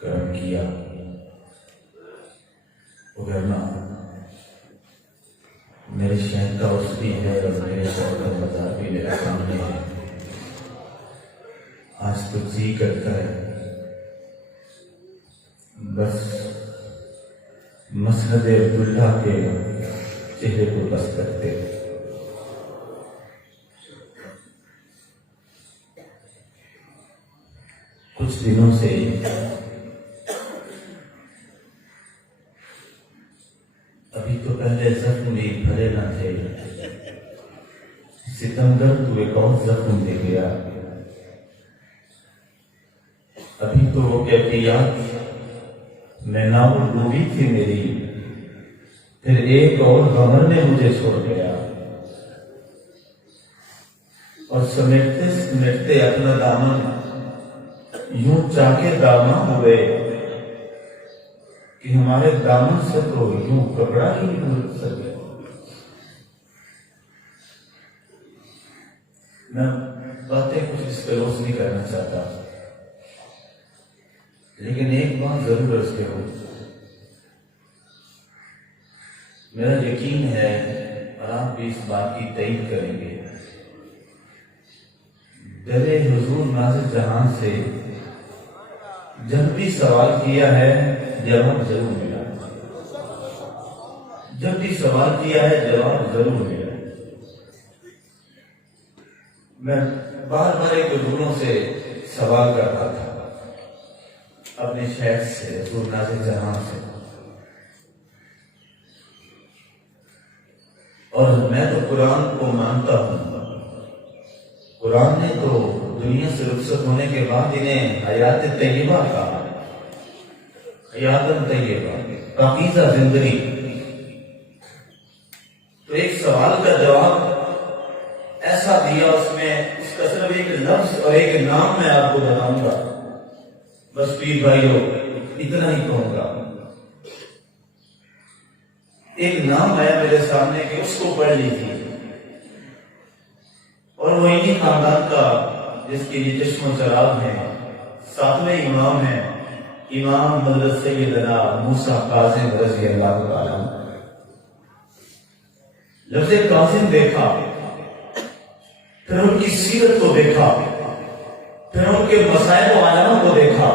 کرم کیا، وگرنہ میری شہر کا اس بھی ہے اور میرے شہر کا بازار بھی میرے سامنے ہے۔ آج تو جی کرتا ہے بس مسند عبداللہ کے چہرے کو بس کرتے۔ کچھ دنوں سے ابھی تو پہلے زخم بھی بھرے نہ تھے، ستمگر تو ایک اور زخم دے گیا۔ ابھی تو وہ کیفیات میں ناؤ ڈوبی تھی میری، پھر ایک اور غمر نے مجھے چھوڑ گیا، اور سمیٹتے سمیٹتے اپنا دامن یوں چاکے داماں ہوئے کہ ہمارے دامن سے تو یوں کپڑا ہی نہیں مل سکے۔ میں باتیں کچھ اس پہ روز نہیں کرنا چاہتا، لیکن ایک بات ضرور اس کے ہو، میرا یقین ہے اور آپ بھی اس بات کی تائید کریں گے، در حضور ناظر جہان سے جب بھی سوال کیا ہے جواب ضرور ملا، جب بھی سوال کیا ہے جواب ضرور ملا۔ میں بار بار ایک حضوروں سے سوال کرتا تھا، اپنے شہر سے، حضور ناظر جہاں سے، اور میں تو قرآن کو مانتا ہوں۔ قرآن نے تو دنیا سے رخصت ہونے کے بعد انہیں حیات طیبہ کہا، حیات طیبہ، پاکیزہ زندگی۔ تو ایک سوال کا جواب ایسا دیا اس میں، اس کا صرف ایک لفظ اور ایک نام میں آپ کو بتاؤں گا، بس پیر بھائیو اتنا ہی کہوں گا۔ ایک نام آیا میرے سامنے کہ اس کو پڑھ لیجیے، اور وہ انہی خاندان کا جس کے یہ چشم و چراغ ہیں، ساتویں امام ہیں، امام حضرت سیدنا موسیٰ کاظم رضی اللہ تعالیٰ عنہ۔ لفظ کاظم دیکھا، پھر ان کی سیرت کو دیکھا، پھر ان کے مسائل و عالموں کو دیکھا،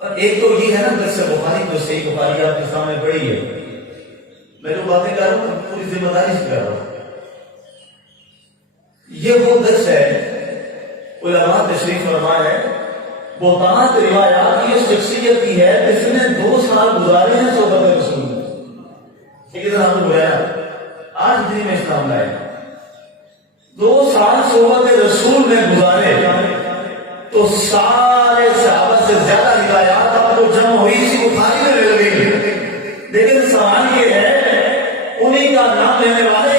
اور ایک تو یہ ہے نا درس بخاری، جو صحیح بخاری آپ کے سامنے پڑھی ہے، میں جو باتیں کر رہا ہوں پوری ذمہ داری سے کر رہا ہوں۔ یہ وہ درس ہے، علماء تشریف فرما ہے، بہتانات روایات کی اس شخصیت کی ہے جس نے 2 سال گزارے ہیں صحبت رسول میں۔ ٹھیک ہے، ہم نے بلایا آج دن میں اسلام لائے، 2 سال صحبت رسول میں گزارے، تو سارے صحابہ سے زیادہ روایات آپ کو جمع ہوئی اسی بخاری میں مل گئی۔ لیکن سوال یہ ہے، انہی کا نام لینے والے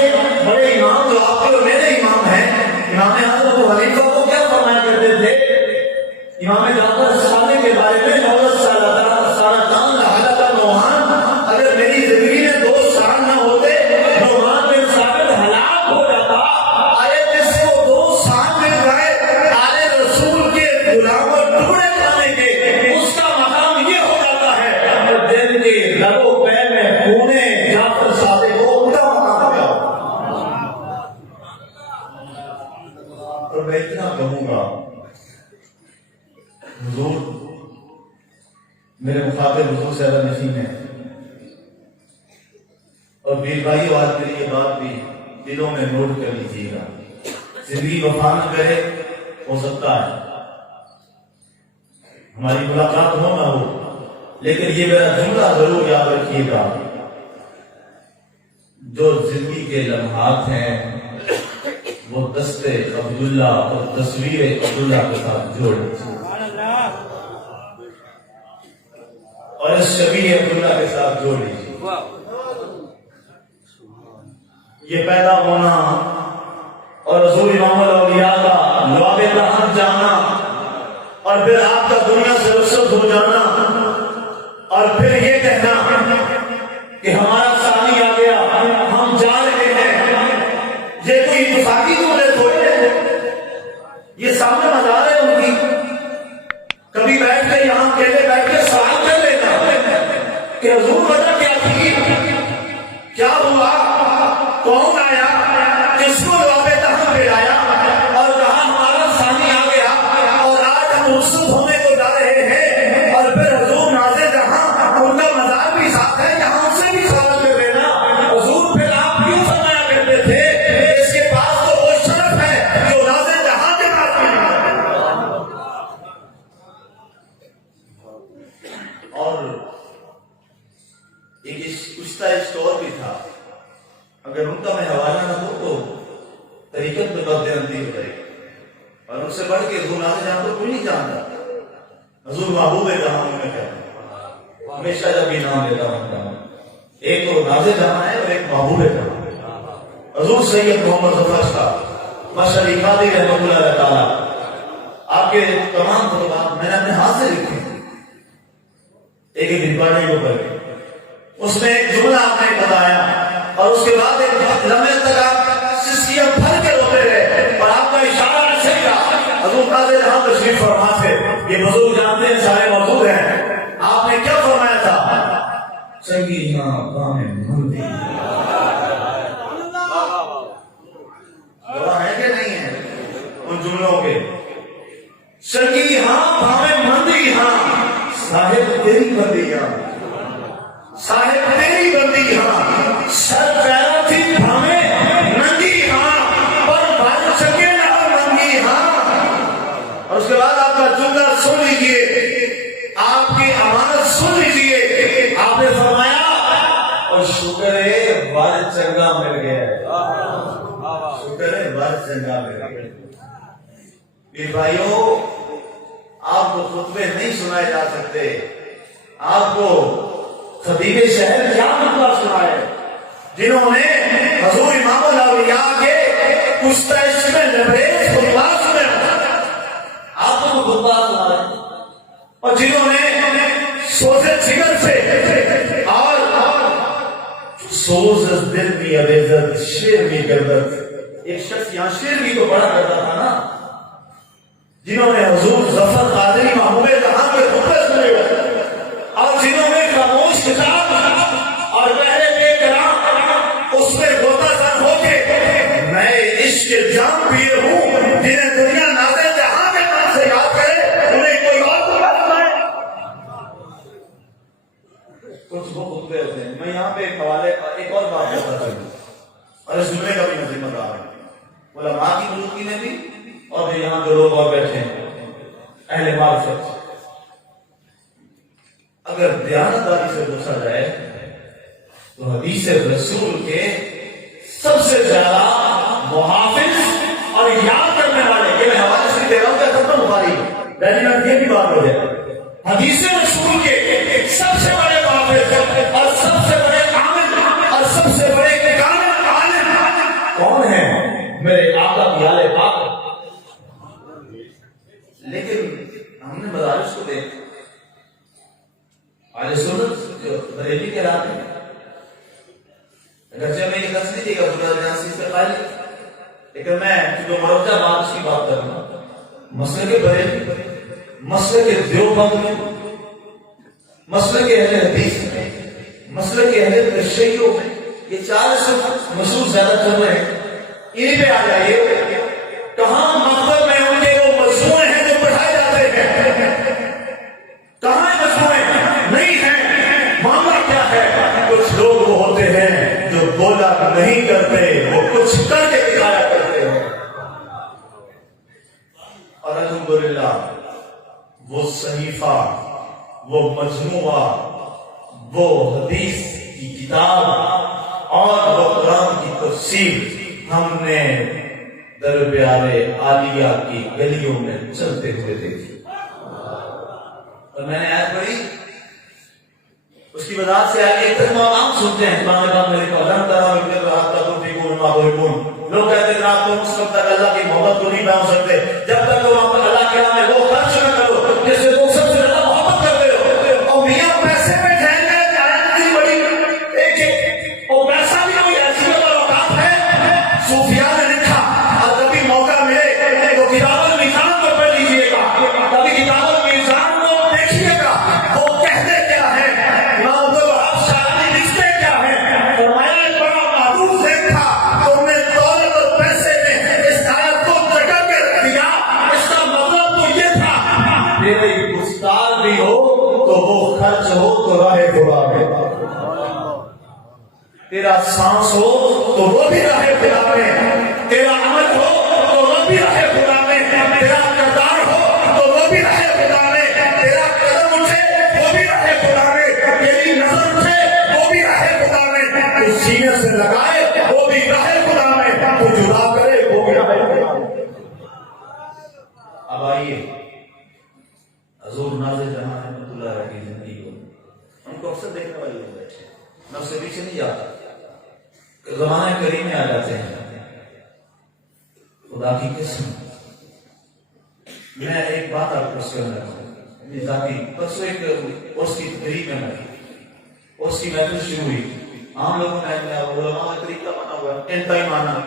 بڑے امام جو آپ کے اور میرے امام ہیں، امام اعظم ابو حنیفہ کو کیا فرمایا کرتے تھے؟ امام جعفر صادق کے بارے میں، مولد سارتان لحلہ نوحان، اگر میری زندگی میں 2 سال نہ ہوتے نوحان بن ثابت ہلاک ہو جاتا۔ آئے جس کو 2 سال مل گئے آل رسول کے غلام اور ٹکڑے کھانے کے، اس کا مقام یہ ہو جاتا ہے دل کے لبوں پہ میں خونے جعفر صادق کو ان کا مقام ہو گیا۔ اور میں اتنا کہوں گا، حضور میرے مخاطب حضور صاحب نشین ہے، اور پیر بھائی آج میری یہ بات بھی دلوں میں نوٹ کر لیجیے گا، زندگی وفا نہ کرے، ہو سکتا ہے ہماری ملاقات ہو نہ ہو، لیکن یہ میرا جملہ ضرور یاد رکھیے گا، جو زندگی کے لمحات ہیں وہ دست عبداللہ اور تصویر عبداللہ کے ساتھ جوڑ لیجیے، اور اس شبیہ عبداللہ کے ساتھ جوڑ لیجیے۔ یہ پیدا ہونا اور رسول امام الاولیاء کا لعاب رحمت جانا، اور پھر آپ کا دنیا سے رخصت ہو جانا، اور پھر یہ کہنا کہ ہمارا ساتھی آ گیا، ہم جا رہے ہیں، یہ کوئی اتفاقی جملے تھوڑے ہیں، یہ سامنے مزار ہے ان کی۔ اور ان سے بڑھ کے حضور نازل جہاں تو کوئی نہیں جانتا. حضور محبوب جہاں میں کیا ہمیشہ جب بھی نام لیتا ہوں ایک تو نازل جہاں ہے اور ایک محبوب جہاں. حضور سید محمد ظفر صاحب مشہور قاضی رحمۃ اللہ تعالیٰ آپ کے تمام خطبات میں نے اپنے ہاتھ سے لکھے ایک دن پڑھنے کو کر کے. اس میں ایک جملہ آپ نے بتایا اور اس کے بعد ایک بہت لمحے تک آپ سسکیاں بھر کے روتے رہے اور آپ کا اشارہ ایسے ہی رہا. حضور قاضی جہاں تشریف فرما تھے, یہ بزرگ جانتے ہیں, سارے موجود ہیں. آپ نے کیا فرمایا تھا؟ سنگی ہاں کام مندی ہے کہ نہیں ہے ان جملوں کے؟ سنگی ہاں بھاوے مندی ہاں صاحب تیری بندی ہاں, صاحب تیری بندی ہاں, سر پیرا تھی بھاوے ننگی ہاں پر بھائی سکے نہ ننگی ہاں. اور اس کے بعد آپ کا جملہ سن لیجیے, آپ کی امانت سن لیجیے. آپ نے فرمایا اور شکر ہے بار چنگا مل گیا, شکر ہے بار چنگا مل گیا. میرے بھائیوں, آپ کو خطبے نہیں سنائے جا سکتے, آپ کو خطیب شہر کیا خطبہ سنائے جنہوں نے حضور امام الاولیاء کے کشتہ میں لبریز خطبہ سنے. آپ کو خطبہ سنائے اور جنہوں نے سوزے جگر سے اور سوز از دل بھی عبیزت شیر بھی گردت. ایک شخص یہاں شیر بھی تو بڑا کرتا تھا نا, جنہوں نے حضور ظفر قادری محبوب جہاں کے خطبے سنے اور جنہوں نے خاموش کتاب اور پہلے بے کرام اس میں غوطہ زن ہو کے میں عشق جام پیے ہوں, جنہیں دنیا نازے جہاں کے نام سے یاد کرے انہیں کوئی اور خطبہ ہے. کچھ وہ خطبے ہوتے ہیں. میں یہاں پہ ایک حوالے ایک اور بات کرتا ہوں اور اس جملے کا بھی میں ذمہ دار ہوں. علماء کی موجودگی میں بھی اور یہاں جو لوگ اور بیٹھے ہیں اہل معرفت, اگر دیانتداری سے پوچھا جائے تو حدیث رسول کے سب سے زیادہ محافظ اور یاد کرنے والے, یہ میں حوالے سے دے رہا ہوں کہ ختم بخاری لیکن یہ بھی بات ہو جائے, حدیث رسول کے سب سے بڑے محافظ اور سب سے بڑے عامل اور سب سے بڑے کامل عالم کون ہیں؟ میرے آقا کی آل پاک. لیکن ہم نے مدارس کو دیکھا, اہل سنت جو بریلی کے علاقے میں, اگرچہ میں یہ کس نہیں دیگا بنا جانسی سے قائل, لیکن میں جو مرجع بات کی بات کر رہا ہوں, مسئلہ کے بریلی, مسئلہ کے دیوبند میں, مسئلہ کے اہل حدیث میں, مسئلہ کے اہل تشیعوں میں, یہ چار سب مشہور زیادہ چل رہے ہیں. انہیں پہ آ جائیے, کہاں مکتب میں ان کے وہ مجموعے ہیں جو پڑھائے جاتے ہیں, کہاں مجموعے نہیں ہیں. معاملہ کیا ہے؟ کچھ لوگ وہ ہوتے ہیں جو بولا نہیں کرتے, وہ کچھ کر کے دکھایا کرتے ہیں. اور الحمدللہ وہ صحیفہ, وہ مجموعہ, وہ حدیث کی کتاب اور وہ قرآن کی تفسیر ہم نے در پیارے عالیہ کی گلیوں میں چلتے ہوئے دیکھی. اور میں نے آیت پڑھی, اس کی وجہ سے آگے ایک تک عام سنتے ہیں قرآن پاک میں لکھا لن تروا رات کا تم فیکون ما تحبون. لوگ کہتے ہیں رات تم اس وقت تک اللہ کی محبت کو نہیں پہنچ سکتے جب تک تم اللہ کے نام میں وہ خرچ نہ کرو جس سے تم سب سے زیادہ محبت کرتے ہو. اور میاں پیسے میں ٹھہر گئے جائے نہیں بڑی ایک اور پیسہ بھی کوئی ایسی اوقات ہے. صوفیاء نے لکھا, اور کبھی موقع ملے تو کتاب المیزان کو پڑھ لیجیے گا, کبھی کتاب المیزان کو دیکھیے گا, وہ کہتے کیا ہے, امام عبدالوہاب شاعری لکھتے کیا ہے. فرمایا ایک بڑا معروف ذہن تھا, تم نے دولت اور پیسے میں اس آیت کو جگہ کے رکھ دیا. اس کا مطلب تو یہ تھا میرے گفتار بھی ہو تو وہ خرچ ہو تو راہ خدا میں, تیرا سانس ہو تو وہ بھی راہ خدا میں, تیرا عمل ہو تو وہ بھی راہ خدا میں, تیرا کردار ہو تو وہ بھی راہ خدا میں, تیرا قدم اٹھے وہ بھی راہ خدا میں, تیری نظر اٹھے وہ بھی راہ خدا میں, تو سینے سے لگائے وہ بھی راہ خدا میں, تو جدا کرے وہ بھی راہ خدا میں. اب آئیے حضور ناظر جہاں رحمۃ اللہ علیہ کی زندگی کو ہم کو اکثر دیکھنے والے لوگ بیٹھے نفس سے پیچھے نہیں جاتا، زمانے کریم میں آ جاتے ہیں. خدا کی قسم میں ایک بات آپ کو کرنا چاہوں ذاتی پرسوں ایک اس کی تقریب میں لگی، اس کی محفل شروع ہوئی. عام لوگوں نے علماء کا طریقہ بنا ہوا ہے ان ٹائم آنا،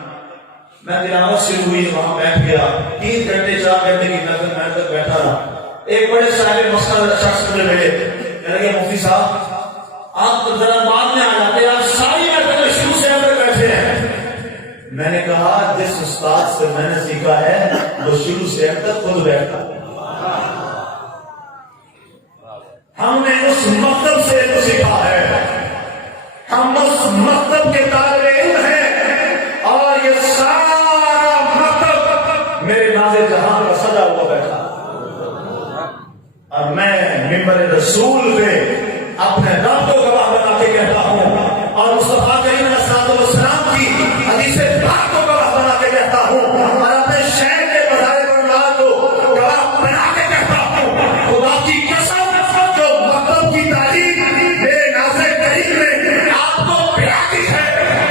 میں تلاوت شروع ہوئی وہاں بیٹھ گیا 3 گھنٹے 4 گھنٹے کی محفل میں تک بیٹھا رہا. ایک بڑے صاحب مسئلہ شخص مجھے ملے، کہنے لگے مفتی صاحب آپ تو ذرا بعد میں آ جاتے ہیں، آپ ساری محفل شروع سے اندر بیٹھے ہیں. میں نے کہا جس استاد سے میں نے سیکھا ہے وہ شروع سے اب تک خود بیٹھا. ہم نے اس مکتب سے سیکھا ہے، ہم اس مکتب کے طالب علم ہیں، اور یہ سارا مکتب میرے نازل جہاں کا سجا ہوا بیٹھا. اور میں ممبر رسول پہ اپنے رب کو گواہ بنا کے کہتا ہوں، اور مصطفیٰ کریم علیہ السلام کی حدیث پاک کو گواہ بنا کے کہتا ہوں، اور اپنے شہر کے بازار بنگال کو گواہ بنا کے کہتا ہوں. خدا کی قسم جو مکتب کی تعلیم میرے ناظر کریم نے آپ کو پلاتی ہے،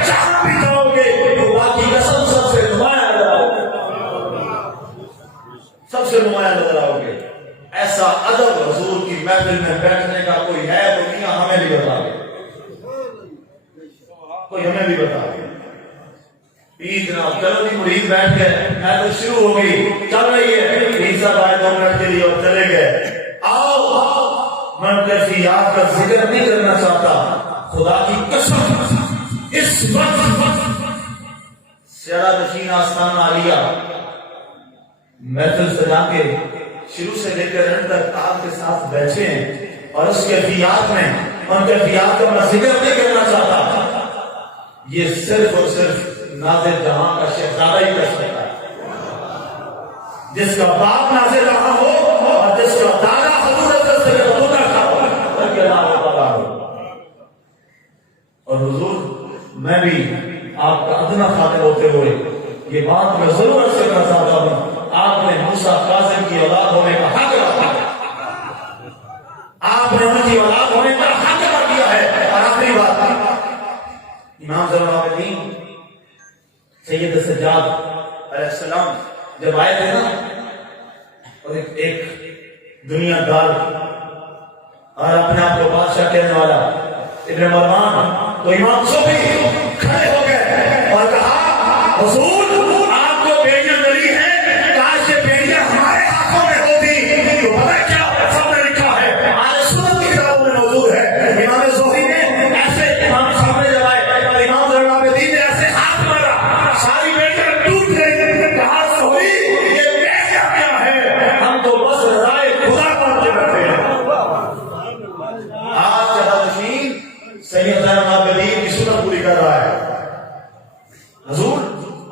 جہاں بھی جاؤ گے خدا کی قسم سب سے نمایاں نظر آؤ گے، سب سے نمایاں نظر آؤ گے. ایسا ادب حضور کی محفل میں بیٹھنے کا کوئی ہے تو میاں ہمیں بھی بتا دے، کوئی ہمیں بھی بتا دے. پیر جناب چلو جی مرید بیٹھ گئے، محفل شروع ہو گئی، چل رہی ہے، پیر صاحب آئے 2 منٹ کے لیے اور چلے گئے. آؤ میں کیفیات کا ذکر نہیں کرنا چاہتا، خدا کی قسم اس وقت سیارہ نشین آستان عالیہ محفل سجا کے شروع سے لے کر اینڈ تک آپ کے ساتھ بیٹھے ہیں، اور اس کیفیات میں ان کیفیات کا میں ذکر نہیں کرنا چاہتا. یہ صرف اور صرف ناظر جہاں کا شہزادہ ہی کر سکتا ہے، جس کا باپ ناظر جہاں ہو اور جس کا دادا حضور سے ہوتا تھا. اور حضور میں بھی آپ کا ادنا خاطر ہوتے ہوئے یہ بات میں ضرور عرض کرنا چاہتا ہوں، آپ نے موسیٰ کاظم کی اولاد ہونے کا حق رکھا ہے، آپ نے ان کی اولاد ہونے کا حق ادا کیا ہے. اور آخری بات، امام زین العابدین سید سجاد علیہ السلام جب آئے تھے نا، اور ایک دنیا دار اور اپنے آپ کو بادشاہ کہنے والا ابن مروان، تو امام صوفی کھڑے ہو گئے اور کہا حضور آپ کو بیٹیاں ملی ہیں، کاش یہ بیٹیاں ہمارے ہاتھوں میں ہوتی تو پتہ کیا سب نے لکھا ہے، آج سنت کی کتابوں میں موجود ہے. امام زہری نے ایسے امام سامنے جلائے اور امام زین العابدین نے ایسے ہاتھ مارا، ساری بیٹیاں ٹوٹ گئی. کہا زہری یہ بیٹیاں کیا ہے، ہم تو بس رضائے خدا پر کے بیٹھے ہیں. آج جہانشین سید زین العابدین کی سنت پوری کر رہا ہے. حضور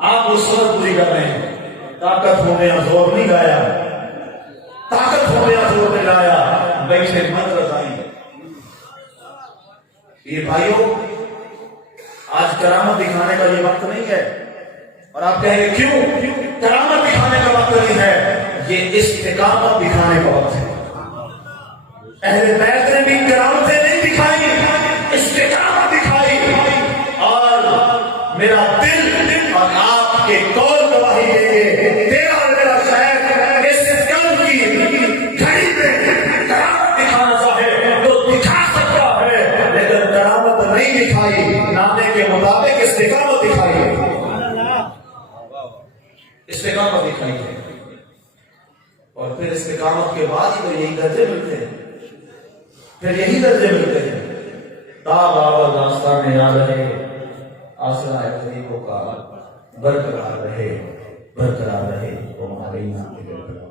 آپ وہ سنت پوری کر رہے ہیں. طاقت ہونے زور نہیں گایا، طاقت ہونے زور نہیں لایا، بیٹھے مت رضائی. یہ بھائیوں آج کرامت دکھانے کا یہ وقت نہیں ہے. اور آپ کہیں گے کیوں کرامت دکھانے کا وقت نہیں ہے؟ یہ استقامت دکھانے کا وقت ہے. اہل بیت نے بھی کرامتیں نہیں دکھائی، استقامت دکھائی. اور میرا دل اور آپ کے قول گواہی دیں گے، تیرا اور میرا شہر اس قلب کی گھڑی میں کرامت دکھانا چاہے تو دکھا سکتا ہے، لیکن کرامت نہیں دکھائی، نامے کے مطابق استقامت دکھائی، استقامت دکھائی ہے. اور پھر استقامت کے بعد ہی تو یہی درجے ملتے ہیں، پھر یہی درجے ملتے ہیں. تاب آباد آستان میں یاد رہے، آسرا غریبوں کا برقرار رہے، برقرار رہے، وہ ہمارے یہاں کے برقرار